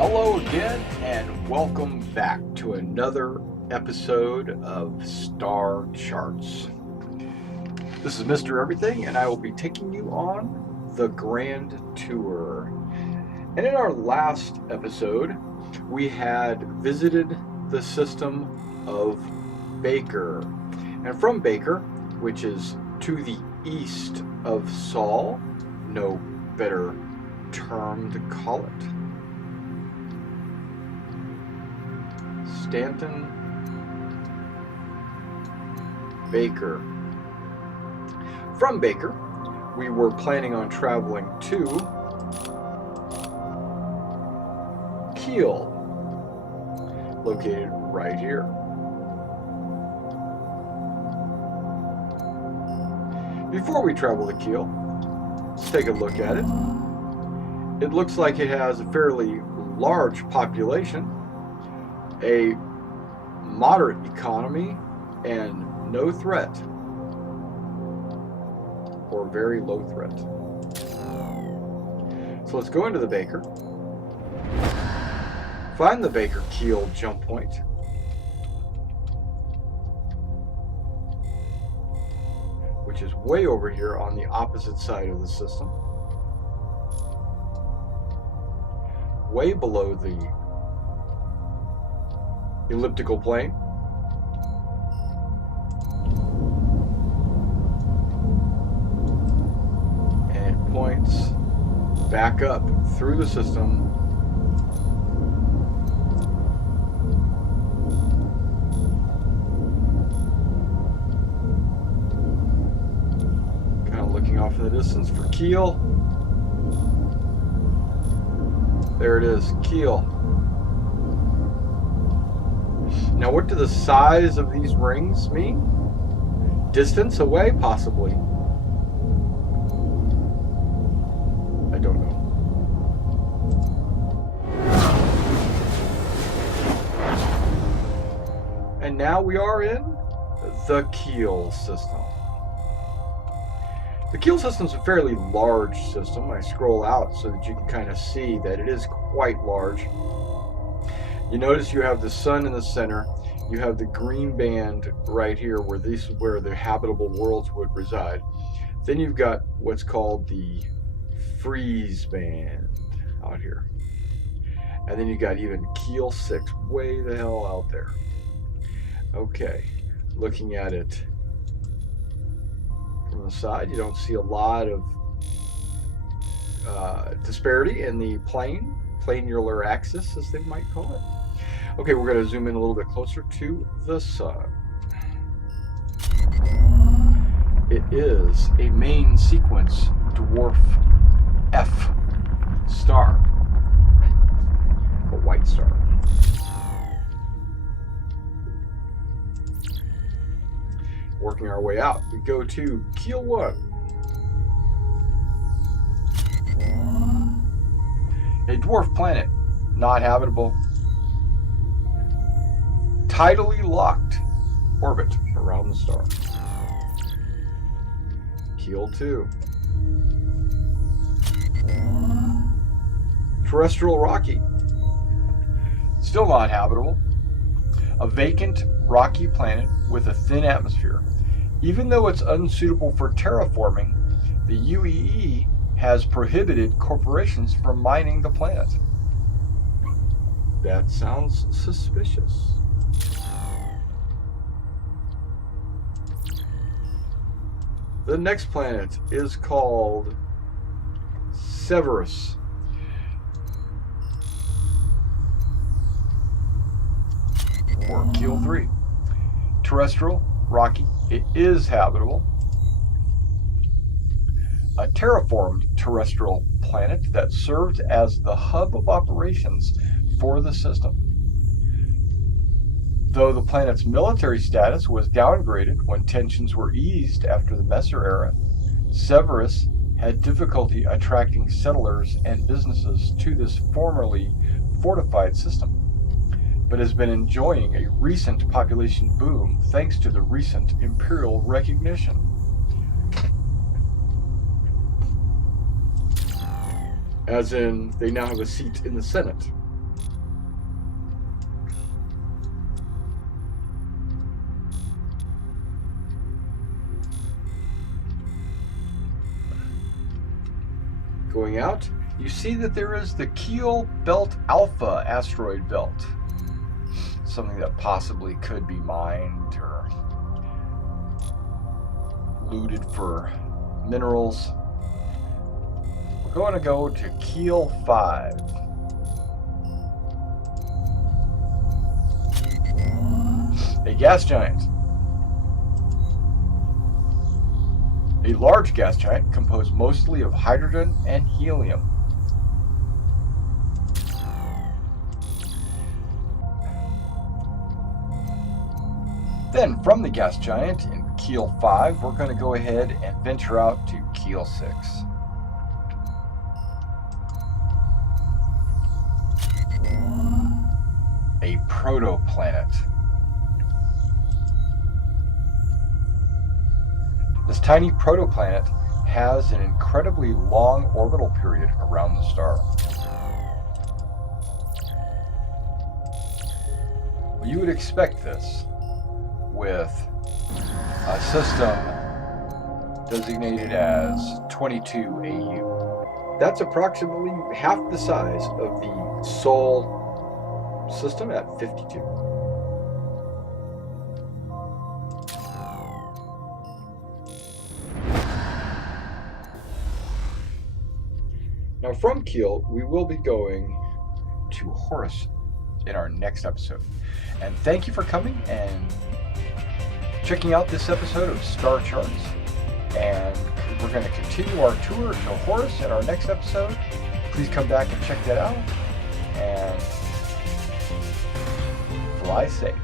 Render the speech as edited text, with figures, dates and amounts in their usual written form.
Hello again, and welcome back to another episode of Star Charts. This is Mr. Everything, and I will be taking you on the Grand Tour. And in our last episode, we had visited the system of Baker. And from Baker, which is to the east of Sol, no better term to call it, Stanton, Baker. From Baker, we were planning on traveling to Kiel, located right here. Before we travel to Kiel, let's take a look at it. It looks like it has a fairly large population, a moderate economy, and no threat, or very low threat. So let's go into the Baker, find the Baker Kiel jump point, which is way over here on the opposite side of the system, way below the elliptical plane. And it points back up through the system kind of looking off in the distance for Kiel. There it is, Kiel. Now, what do the size of these rings mean? Distance away, possibly. I don't know. And now we are in the Kiel system. The Kiel system is a fairly large system. I scroll out so that you can kind of see that it is quite large. You notice you have the sun in the center. You have the green band right here where this is where the habitable worlds would reside. Then you've got what's called the freeze band out here. And then you got even Kiel 6 way the hell out there. Okay, looking at it from the side, you don't see a lot of disparity in the planular axis, as they might call it. Okay, we're going to zoom in a little bit closer to the sun. It is a main sequence dwarf F star, a white star. Working our way out, we go to Kiel 1. A dwarf planet, not habitable. Tidally locked orbit around the star. Kiel 2. Terrestrial rocky. Still not habitable. A vacant rocky planet with a thin atmosphere. Even though it's unsuitable for terraforming, the UEE has prohibited corporations from mining the planet. That sounds suspicious. The next planet is called Severus. Or Kiel 3. Terrestrial, rocky. It is habitable. A terraformed terrestrial planet that served as the hub of operations for the system. Though the planet's military status was downgraded when tensions were eased after the Messer era, Severus had difficulty attracting settlers and businesses to this formerly fortified system, but has been enjoying a recent population boom thanks to the recent imperial recognition. As in, they now have a seat in the Senate. Going out, you see that there is the Kiel Belt Alpha asteroid belt. Something that possibly could be mined or looted for minerals. We're going to go to Kiel 5. A gas giant. A large gas giant composed mostly of hydrogen and helium. Then from the gas giant in Kiel 5, we're going to go ahead and venture out to Kiel 6. A protoplanet. This tiny protoplanet has an incredibly long orbital period around the star. You would expect this with a system designated as 22 AU. That's approximately half the size of the Sol system at 52. Now from Kiel, we will be going to Horus in our next episode. And thank you for coming and checking out this episode of Star Charts. And we're going to continue our tour to Horus in our next episode. Please come back and check that out. And fly safe.